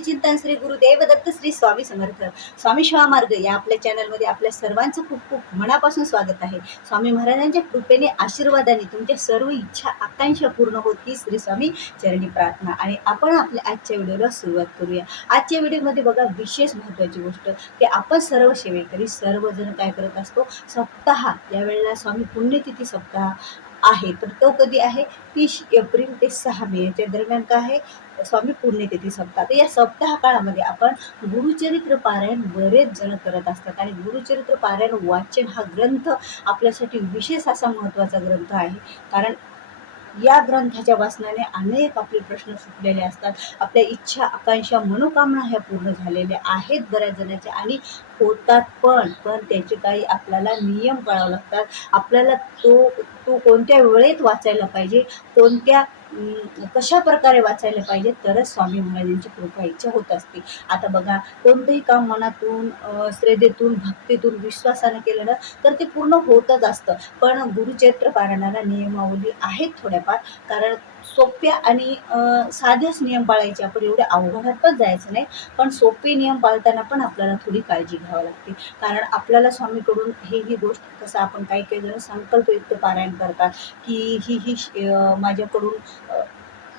चिंतन श्री गुरुदेव दत्त श्री स्वामी समर्थ स्वामी शिवा मार्ग या आपल्या चॅनलमध्ये आपल्या सर्वांचं खूप खूप मनापासून स्वागत आहे। स्वामी महाराजांच्या कृपेने आशीर्वादाने तुमच्या सर्व इच्छा आकांक्षा पूर्ण होती श्री स्वामी चरणी प्रार्थना। आणि आपण आपल्या आजच्या व्हिडिओला सुरुवात करूया। आजच्या व्हिडिओमध्ये बघा विशेष महत्त्वाची गोष्ट की आपण सर्व सेवेकरी सर्वजण काय करत असतो, सप्ताह यावेळेला स्वामी पुण्यतिथी सप्ताह आहे, तर तो कधी आहे 30 एप्रिल ते 6 मे याच्या दरम्यान काय आहे स्वामी पुण्यतिथी सप्ताह। तर या सप्ताह काळामध्ये आपण गुरुचरित्र पारायण बरेच जण करत असतात आणि गुरुचरित्र पारायण वाचन हा ग्रंथ आपल्यासाठी विशेष असा महत्त्वाचा ग्रंथ आहे। कारण या ग्रंथाच्या वाचनाने अनेक आपले प्रश्न सुटलेले असतात, आपल्या इच्छा आकांक्षा मनोकामना ह्या पूर्ण झालेल्या आहेत बऱ्याच जणांच्या आणि होतात पण त्याचे काही आपल्याला नियम पाळावे लागतात। आपल्याला तो तो कोणत्या वेळेत वाचायला पाहिजे, कोणत्या कशा प्रकारे वाचायला पाहिजे, तरच स्वामी महाराजांची कृपा इच्छा होत असते। आता बघा कोणतंही काम मनातून श्रद्धेतून भक्तीतून विश्वासाने केलं ना तर ते पूर्ण होतच असतं। पण गुरुचरित्र पारायणाला नियमावली आहेत थोड्याफार, कारण सोप्या आणि साधेच नियम पाळायचे, आपण एवढ्या अवघडात पण जायचं नाही, पण सोपे नियम पाळताना पण आपल्याला थोडी काळजी घ्यावी लागते। कारण आपल्याला स्वामीकडून ही गोष्ट कसं आपण काही जण संकल्पयुक्त पारायण करतात की ही माझ्याकडून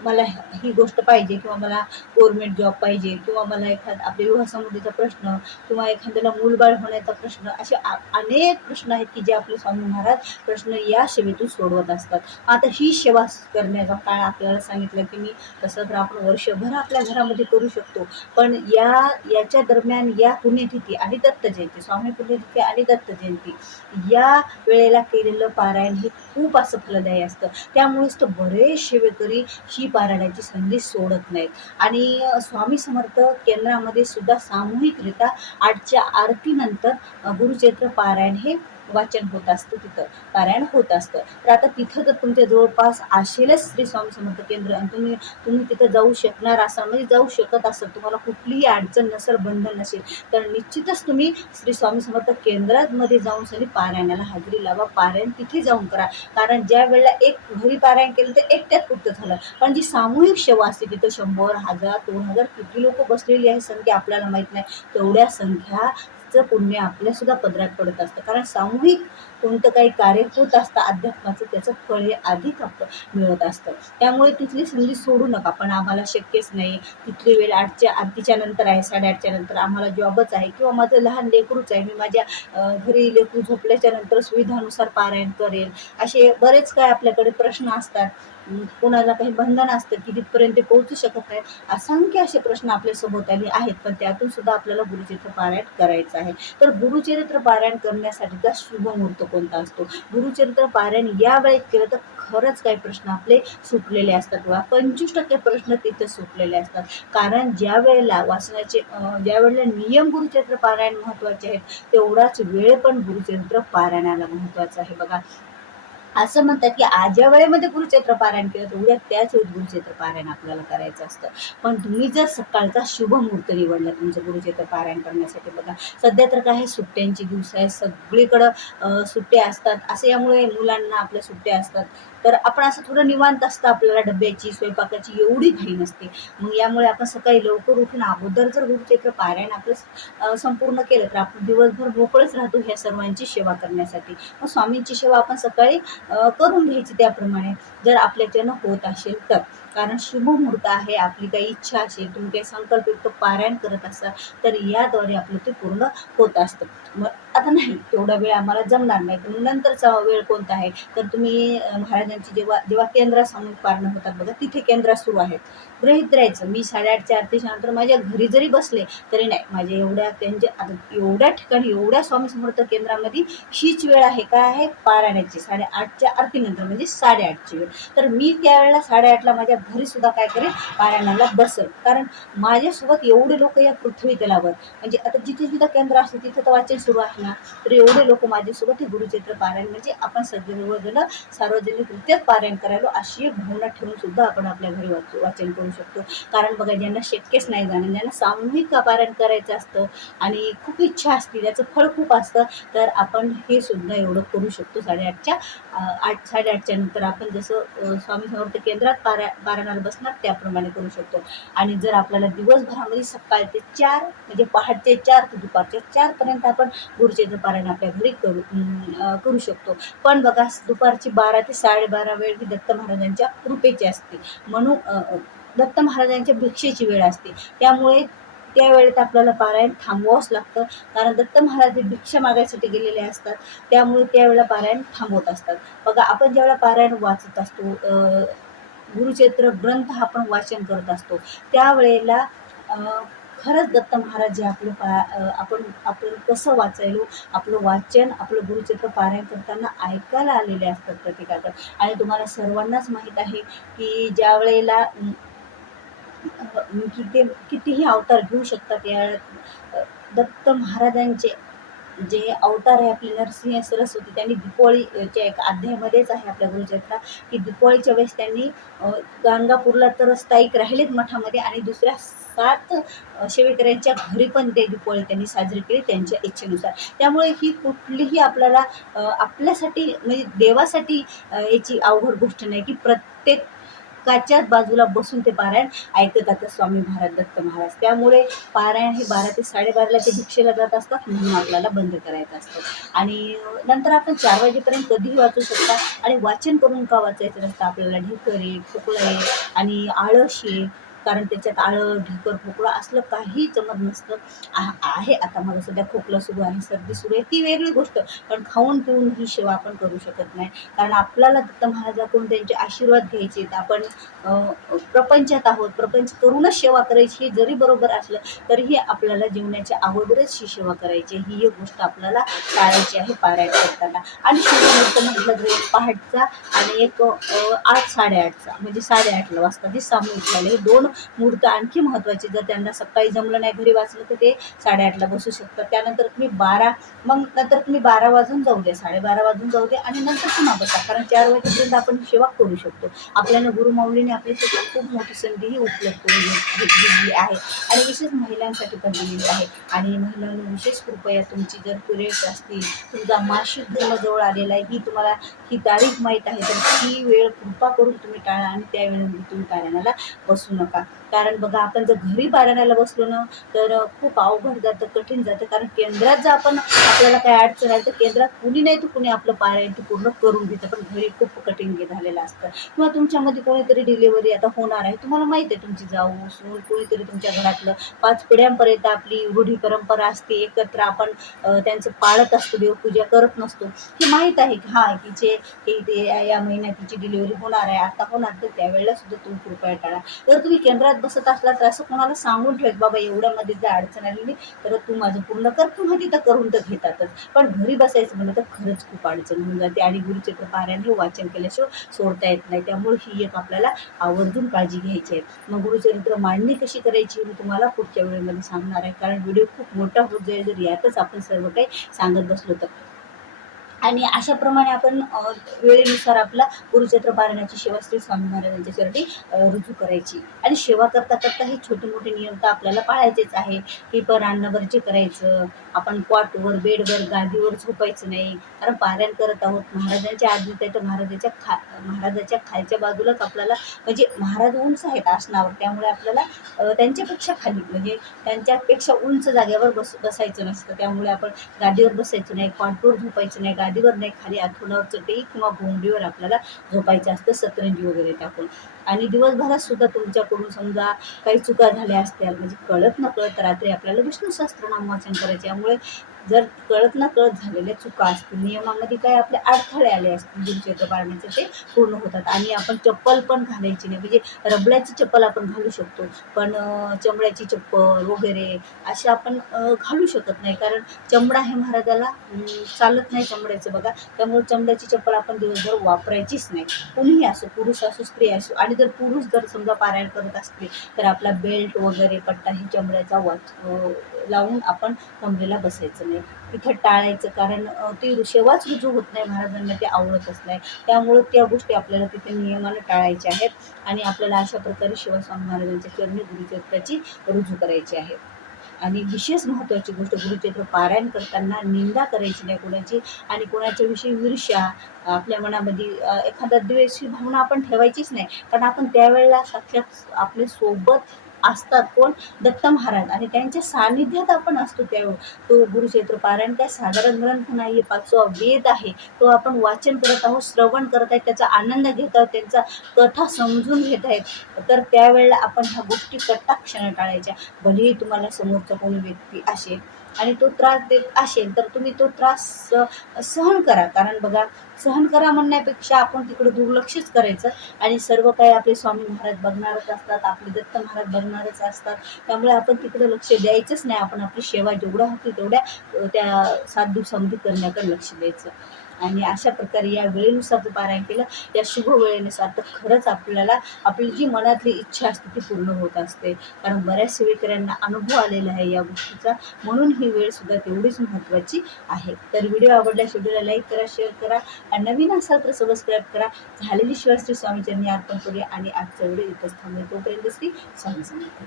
मला ही गोष्ट पाहिजे किंवा मला गव्हर्नमेंट जॉब पाहिजे किंवा मला एखादा आपल्या विवाहसंबंधीचा प्रश्न किंवा एखाद्याला मूलबाळ होण्याचा प्रश्न, असे अनेक प्रश्न आहेत की जे आपले स्वामी महाराज प्रश्न या सेवेतून सोडवत असतात। आता ही सेवा करण्याचा काळ आपल्याला सांगितलं की मी तसं तर आपण वर्षभर आपल्या घरामध्ये करू शकतो, पण याच्या दरम्यान या पुण्यतिथी आणि दत्त जयंती, स्वामी पुण्यतिथी आणि दत्त जयंती या वेळेला केलेलं पारायण हे खूप असं फलदायी असतं। त्यामुळेच तर बरेच सेवेकरी ही पारायणाची संधी सोडत नाहीत। आणि स्वामी समर्थ केंद्रामध्ये सुद्धा सामूहिकरित्या 8च्या आरतीनंतर गुरुचरित्र पारायण हे वाचन होत असतं, तिथं पारायण होत असतं। तर आता तिथं जर तुमच्या जवळपास असेलच श्री स्वामी समर्थ केंद्र आणि तुम्ही तिथं जाऊ शकणार असाल, म्हणजे जाऊ शकत असाल, तुम्हाला कुठलीही अडचण नसेल, बंधन नसेल, तर निश्चितच तुम्ही श्री स्वामी समर्थ केंद्रामध्ये जाऊन सगळी पारायणाला हजेरी लावा, पारायण तिथे जाऊन करा। कारण ज्या वेळेला एक घरी पारायण केलं तर एकट्यात पुरतं झालं, पण जी सामूहिक सेवा असते तिथं 100, 1000, 2000 किती लोक बसलेली आहे संख्या आपल्याला माहित नाही, तेवढ्या संख्याचं पुण्य आपल्या सुद्धा पदरात पडत असतं। कारण सामूहिक कोणतं काही कार्य होत असतं अध्यात्माचं, त्याचं फळ हे अधिक मिळत असतं। त्यामुळे तिथली संधी सोडू नका, पण आम्हाला शक्यच नाही, तिथली वेळ 8च्या आरतीच्या नंतर आहे, 8:30च्या नंतर आम्हाला जॉबच आहे किंवा माझं लहान लेकरूच आहे, मी माझ्या घरी लेकरू झोपल्याच्या नंतर सुविधानुसार पारायण करेल, असे बरेच काय आपल्याकडे प्रश्न असतात। कोणाला काही बंधन असतं की तिथपर्यंत पोहोचू शकत नाही, असंख्य असे प्रश्न आपल्या सभोवताली आहेत, पण त्यातून सुद्धा आपल्याला गुरुचरित्र पारायण करायचं आहे। तर गुरुचरित्र पारायण करण्यासाठीचा शुभ मुहूर्त कोणता असतो, गुरुचरित्र पारायण या वेळेत केलं तर खरंच काही प्रश्न आपले सुटलेले असतात बघा, 25% प्रश्न तिथे सुटलेले असतात। कारण ज्या वेळेला वाचनाचे ज्या वेळेला नियम गुरुचरित्र पारायण महत्त्वाचे आहेत, तेवढाच वेळ पण गुरुचरित्र पारायणाला महत्त्वाचा आहे बघा। असं म्हणतात की ज्या वेळेमध्ये गुरुचरित्र पारायण केलं तर उद्या त्याच वेळेत गुरुचरित्र पारायण आपल्याला करायचं असतं। पण तुम्ही जर सकाळचा शुभ मुहूर्त निवडला तुमचं गुरुचरित्र पारायण करण्यासाठी, बघा सध्या तर काय सुट्ट्यांची दिवस आहे, सगळीकडं सुट्ट्या असतात, असे यामुळे मुलांना आपल्या सुट्ट्या असतात, तर आपण असं थोडं निवांत असतं, आपल्याला डब्याची स्वयंपाकाची एवढी घाई नसते। मग यामुळे आपण सकाळी लवकर उठून अगोदर जर गुरुचरित्र पारायण आपलं संपूर्ण केलं तर आपण दिवसभर मोकळेच राहतो ह्या सर्वांची सेवा करण्यासाठी। मग स्वामींची सेवा आपण सकाळी करून घ्यायची त्याप्रमाणे जर आपल्याच्यानं होत असेल तर। कारण शुभ मुहूर्त आहे, आपली काही इच्छा असेल, तुम्ही काही संकल्पयुक्त पारायण करत असाल तर याद्वारे आपलं ते पूर्ण होत असतं। मग आता नाही तेवढा वेळ आम्हाला जमणार नाही, तर नंतरचा वेळ कोणता आहे, तर तुम्ही महाराजांची जेव्हा केंद्रात सामूहिक पारणं होतात बघा, तिथे केंद्रात सुरू आहेत, गृहीत धरायचं मी 8:30च्या आरतीच्या नंतर माझ्या घरी जरी बसले तरी नाही, माझ्या एवढ्या ठिकाणी एवढ्या स्वामी समर्थ केंद्रामध्ये हीच वेळ आहे, काय आहे पारायणाची, 8:30च्या आरतीनंतर म्हणजे 8:30ची वेळ। तर मी त्यावेळेला 8:30ला माझ्या घरी सुद्धा काय करेल, पारायणाला बसेल। कारण माझ्यासोबत एवढे लोक या पृथ्वी तलावर, म्हणजे आता जिथे जिथं केंद्र असते तिथं तर वाचन सुरू आहे ना, तर एवढे लोक माझ्यासोबत हे गुरुचरित्र पारायण म्हणजे आपण सर्वजण सार्वजनिकरित्याच पारायण करायला अशी भावना ठेवून सुद्धा आपण आपल्या घरी वाचन करू शकतो। कारण बघा ज्यांना शक्यच नाही जाणं, ज्यांना सामूहिक पारायण करायचं असतं आणि खूप इच्छा असते, त्याचं फळ खूप असतं, तर आपण हे सुद्धा एवढं करू शकतो। 8:30च्या नंतर आपण जसं स्वामी समर्थ केंद्रात पारायणाला बसणार त्याप्रमाणे करू शकतो. आणि जर आपल्याला दिवसभरामध्ये सकाळ ते 4 म्हणजे पहाटे 4 ते दुपारच्या 4 पर्यंत आपण गुरुचरित्र पारायण आपल्या घरी करू शकतो. पण बघा दुपारची 12 ते 12:30 वेळ ही दत्त महाराजांच्या कृपेची असते, म्हणून दत्त महाराजांच्या भिक्षेची वेळ असते. त्यामुळे त्या वेळेत आपल्याला पारायण थांबवावंच लागतं, कारण दत्त महाराज हे भिक्षा मागायसाठी गेलेले असतात. त्यामुळे त्यावेळेला पारायण थांबवत असतात. बघा आपण ज्यावेळेला पारायण वाचत असतो, गुरुचरित्र ग्रंथ आपण वाचन करत असतो, त्यावेळेला खरंच दत्त महाराज जे आपण कसं वाचायलो, आपलं वाचन, आपलं गुरुचरित्र पारायण करताना ऐकायला आलेले असतात प्रत्येकाकडे. आणि तुम्हाला सर्वांनाच माहीत आहे की ज्या वेळेला कितीही अवतार घेऊ शकतात, या दत्त महाराजांचे जे अवतार आहे आपले नरसिंह सरस्वती, त्यांनी दीपावळीच्या एक अध्यायामध्येच आहे आपल्या गुरुचरित्रात की दीपावळीच्या वेळेस त्यांनी गाणगापूरला तर स्थायिक राहिलेत मठामध्ये, आणि दुसऱ्या 7 सेवेकऱ्यांच्या घरी पण ते दीपावळी त्यांनी साजरी केली त्यांच्या इच्छेनुसार. त्यामुळे ही कुठलीही आपल्याला आपल्यासाठी म्हणजे देवासाठी याची अवघड गोष्ट नाही की प्रत्येकाच्याच बाजूला बसून ते पारायण ऐकतात स्वामी महाराज दत्त महाराज. त्यामुळे पारायण हे 12 ते 12:30ला ते भिक्षेला जात असतात, म्हणून आपल्याला बंद करायचं असतं. आणि नंतर आपण 4 वाजेपर्यंत कधीही वाचू शकता. आणि वाचन करून का वाचायचं नसतं, आपल्याला ढेकर आहे, खोकला आहे आणि आळस आहे, कारण त्याच्यात आळं, ढेकर, खोकला असलं काही जमत नसतं. आहे आता मला सध्या खोकला सुरू आहे, सर्दी सुरू आहे, ती वेगळी गोष्ट, पण खाऊन पिऊन ही सेवा आपण करू शकत नाही. कारण आपल्याला दत्त महाराजाकडून त्यांचे आशीर्वाद घ्यायचे, आपण प्रपंचात आहोत, प्रपंच करूनच सेवा करायची. हे जरी बरोबर असलं तरीही आपल्याला जेवणाच्या अगोदरच ही सेवा करायची, ही एक गोष्ट आपल्याला टाळायची आहे पारायण करताना. आणि शुभमुहूर्त म्हटलं तर एक पहाटचा आणि एक 8, 8:30चा म्हणजे 8:30 वाजता जे सामूहिक झाले, हे 2 मुहूर्त आणखी महत्त्वाचे. जर त्यांना सकाळी जमलं नाही घरी वाचलं तर ते 8:30ला बसू शकतात. त्यानंतर तुम्ही 12 मग नंतर तुम्ही 12 वाजून जाऊ द्या, 12:30 वाजून जाऊ द्या, आणि नंतर पुन्हा बसा, कारण 4 वाजेपर्यंत आपण सेवा करू शकतो. आपल्याला गुरुमाऊलीने आपल्यासाठी खूप मोठी संधीही उपलब्ध करून दिलेली आहे, आणि विशेष महिलांसाठी पण दिलेली आहे. आणि महिलांना विशेष कृपया तुमची जर पिरियड्स असतील, तुमचा मासिक धर्म जवळ आलेला आहे, ही तुम्हाला ही तारीख माहीत आहे, तर ती वेळ कृपा करून तुम्ही टाळा आणि त्या वेळेमध्ये तुम्ही पारायणाला बसू नका. कारण बघा आपण जर घरी पारायणाला बसलो ना तर खूप अवघड जातं, कठीण जातं. कारण केंद्रात जर आपल्याला काय अडचण आली तर केंद्रात कुणी नाही तर कुणी आपलं पारायण ते पूर्ण करून घेतं, पण घरी खूप कठीण झालेलं असतं. किंवा तुमच्यामध्ये कोणीतरी डिलिव्हरी आता होणार आहे, तुम्हाला माहिती आहे, तुमची जाऊ सून कोणीतरी तुमच्या घरातलं 5 पिढ्यांपर्यंत आपली रूढी परंपरा असते, एकत्र आपण त्यांचं पाळत असतो, देवपूजा करत नसतो. हे माहीत आहे की हा की या महिन्यात तिची डिलिव्हरी होणार आहे, आता होणार, तर त्यावेळेला सुद्धा तुम्ही कृपया टाळा. जर तुम्ही केंद्रात बसत असला तर असं कोणाला सांगून ठेवत बाबा एवढ्यामध्ये जर अडचण आलेली तर तू माझं पूर्ण कर, तू तिथं करून तर घेतातच, पण घरी बसायचं म्हणलं तर खरंच खूप अडचण होऊन जाते. आणि गुरुचरित्र पारायण हे वाचन केल्याशिवाय सोडता येत नाही. त्यामुळे ही एक आपल्याला आवर्जून काळजी घ्यायची आहे. मग गुरुचरित्र मांडणी कशी करायची मी तुम्हाला पुढच्या वेळेमध्ये सांगणार आहे, कारण व्हिडिओ खूप मोठा होत जाईल जर यातच आपण सर्व काही सांगत बसलो तर. आणि अशाप्रमाणे आपण वेळेनुसार आपला गुरुचरित्र पारायणाची सेवा श्री स्वामी महाराजांच्यासाठी रुजू करायची. आणि सेवा करता करता हे छोटे मोठे नियम तर आपल्याला पाळायचेच आहे, की पर अन्नवर्ज्य करायचं, आपण कॉटवर, बेडवर, गादीवर झोपायचं नाही, कारण पारायण करत आहोत. महाराजांच्या आज्ञेत आहे तर महाराजाच्या खालच्या बाजूलाच आपल्याला, म्हणजे महाराज उंच आहेत आसनावर, त्यामुळे आपल्याला त्यांच्यापेक्षा खाली म्हणजे त्यांच्यापेक्षा उंच जागेवर बसायचं नसतं. त्यामुळे आपण गादीवर बसायचं नाही, कॉटवर झोपायचं नाही, गादीवर नाही, खाली अंथरुणावर चटई किंवा घोंगडीवर आपल्याला झोपायचं असतं, सतरंजी वगैरे टाकून. आणि दिवसभरात सुद्धा तुमच्याकडून समजा काही चुका झाल्या असत्या, म्हणजे कळत न कळत रात्री आपल्याला विष्णू सहस्त्रनाम वाचन करायचे. त्यामुळे जर कळत न कळत झालेल्या चुका असतील, नियमामध्ये काय आपले अडथळे आले असतील, गुरुचरित्र पारायणाचे ते पूर्ण होतात. आणि आपण चप्पल पण घालायची नाही, म्हणजे रबड्याची चप्पल आपण घालू शकतो, पण चमड्याची चप्पल वगैरे असे आपण घालू शकत नाही, कारण चमडा हे महाराजाला चालत नाही चमड्याचं बघा. त्यामुळे चमड्याची चप्पल आपण दिवसभर वापरायचीच नाही, कुणीही असो, पुरुष असो, स्त्री असो. आणि जर पुरुष जर समजा पारायण करत असतील तर आपला बेल्ट वगैरे पट्टा ही चमड्याचा लावून आपण कमरेला बसायचं नाही, तिथं टाळायचं, कारण ती सेवाच रुजू होत नाही, महाराजांना ते आवडतच नाही. त्यामुळे त्या गोष्टी आपल्याला तिथे नियमानं टाळायच्या आहेत. आणि आपल्याला अशा प्रकारे सेवा स्वामी महाराजांच्या चरणी गुरुचरित्राची रुजू करायची आहे. आणि विशेष महत्त्वाची गोष्ट, गुरुचरित्र पारायण करताना निंदा करायची नाही कोणाची, आणि कोणाच्या विषयी ईर्ष्या आपल्या मनामध्ये एखादा द्वेषी भावना आपण ठेवायचीच नाही. कारण आपण त्यावेळेला साक्षात आपल्या सोबत असतात कोण, दत्त महाराज, आणि त्यांच्या सानिध्यात आपण असतो. त्यावेळी तो गुरुचरित्र पारायण काय साधारण ग्रंथ नाही, 5वा वेद आहे. तो आपण वाचन करत आहोत, श्रवण करत आहेत, त्याचा आनंद घेत आहोत, त्यांचा कथा समजून घेत आहेत. तर त्यावेळेला आपण ह्या गोष्टी कटाक्षाने टाळायच्या. भलेही तुम्हाला समोरचा कोणी व्यक्ती असेल आणि तो त्रास देत असेल, तर तुम्ही तो त्रास सहन करा. कारण बघा, सहन करा म्हणण्यापेक्षा आपण तिकडे दुर्लक्षच करायचं, आणि सर्व काही आपले स्वामी महाराज बघणारच असतात, आपले दत्त महाराज बघणारच असतात. त्यामुळे आपण तिकडे लक्ष द्यायचंच नाही. आपण आपली सेवा जेवढ्या होती तेवढ्या त्या 7 दिवसामध्ये करण्याकडे लक्ष द्यायचं. आणि अशा प्रकारे या वेळेनुसार जर पारायण केलं, या शुभ वेळेनुसार, तर खरंच आपल्याला आपली जी मनातली इच्छा असते ती पूर्ण होत असते. कारण बऱ्याच सेवेकऱ्यांना अनुभव आलेला आहे या गोष्टीचा. म्हणून ही वेळ सुद्धा तेवढीच महत्त्वाची आहे. तर व्हिडिओ आवडल्यास व्हिडिओला लाईक करा, शेअर करा, आणि नवीन असाल तर सबस्क्राईब करा. झालेली शिवाय श्री स्वामीचरणी अर्पण करूया, आणि आजचा व्हिडिओ इथंच थांबेल. तोपर्यंत श्री स्वामी समर्थ.